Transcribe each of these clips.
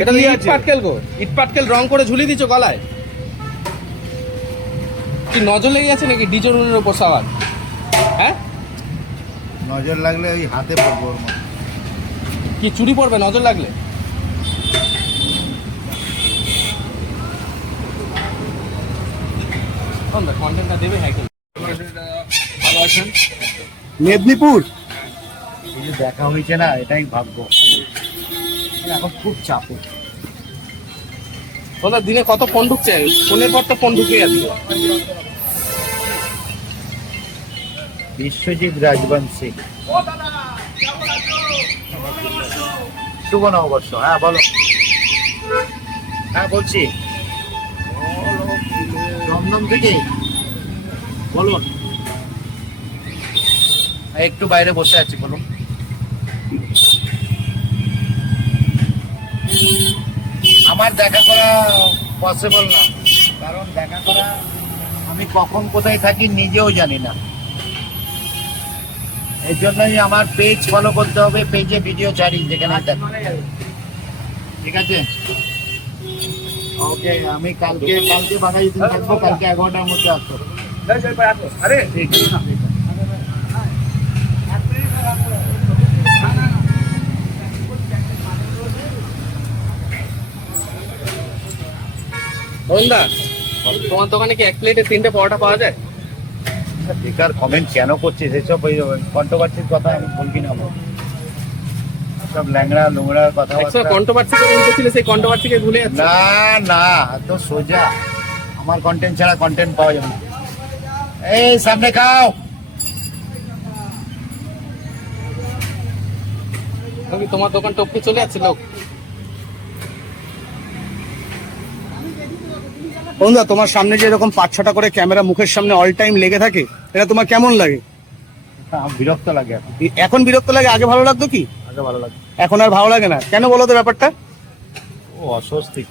এটা ইট পাটকেল গো, ইট পাটকেল রং করে ঝুলিয়ে দিচ্ছ গলায়। কি নজর লেগে গেছে নাকি ডিজনের ওপর সাওয়ার? হ্যাঁ, নজর লাগলে ওই হাতে পড়বো ওর মধ্যে। কি চুরি পড়বে নজর লাগলে? কন্টেন্টটা দেবে। হ্যাঁ, ভালো আছেন? মেদিনীপুর এই যে দেখা হয়েছে না, এটাই ভাগ্য। এখন খুব চাপে। তোমরা দিনে কত ফোন ঢুকছে? ফোনের পর তো ফোন ঢুকে যাচ্ছে। বিশ্বজিৎ রাজবংশী, শুভ নববর্ষ। হ্যাঁ বলো। হ্যাঁ বলছি, দমদম থেকে বলুন। একটু বাইরে বসে আছি, বলুন। আমার দেখা করা পসিবল না, কারণ দেখা করা আমি কখন কোথায় থাকি নিজেও জানি না। এর জন্যই আমার পেজ ফলো করতে হবে, পেজে ভিডিও ছাড়ি যেখানে দেখা। ঠিক আছে, ওকে। আমি কালকে বাঘাই দিন থাকবো, কালকে 11টার মধ্যে আসবো। আরে ঠিক আছে। দা, তোমার দোকানে কি এক প্লেটে 3টে পরোটা পাওয়া যায়? বেকার কমেন্ট কেন করছিস? এসব কন্ট্রোভার্সির কথা আমি বলবি না। সব ল্যাংড়া নোংরা কথা। কন্ট্রোভার্সি ছিল, সেই কন্ট্রোভার্সিকে ভুলে যাচ্ছে। না না, এত সোজা। আমার কন্টেন্ট ছাড়া কন্টেন্ট পাওয়া যাবে না। এই সামনে খাও। তোমার দোকান টপকে চলে যাচ্ছে লোক। বন্ধুরা, তোমার সামনে যে এরকম 5-6টা করে ক্যামেরা মুখের সামনে অল টাইম লেগে থাকে, এটা তোমার কেমন লাগে? বিরক্ত লাগে এখন। এখন বিরক্ত লাগে, আগে ভালো লাগতো কি? আগে ভালো লাগে, এখন আর ভালো লাগে না। কেন বলো তো ব্যাপারটা? ও অস্বস্তি।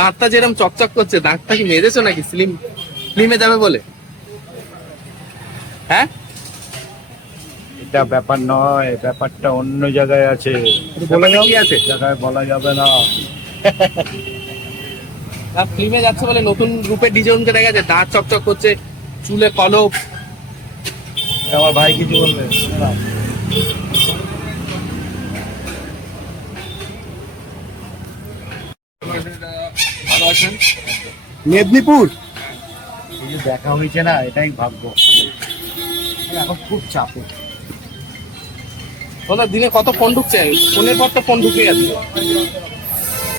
দাঁতটা যেরকম চকচক করছে, দাঁতটা কি মেরেছো নাকি স্লিমে যাবে বলে? হ্যাঁ, এটা ব্যাপার নয়, ব্যাপারটা অন্য জায়গায় আছে। বলা যাবে কি আছে? জায়গায় বলা যাবে না। ফিল্মে যাচ্ছে বলে নতুন রূপে ডিজাইনকে দেখা যাচ্ছে, দাঁত চকচক করছে, চুলে কলপ। আমার ভাই কিছু বলবে না। ভালো আছেন? মেদিনীপুর এই যে দেখা হয়েছে না, এটাই ভাগ্য। এখন খুব চাপে। তোমরা দিনে কত ফোন ঢুকছে? ফোনের পর তো ফোন ঢুকে যাচ্ছে।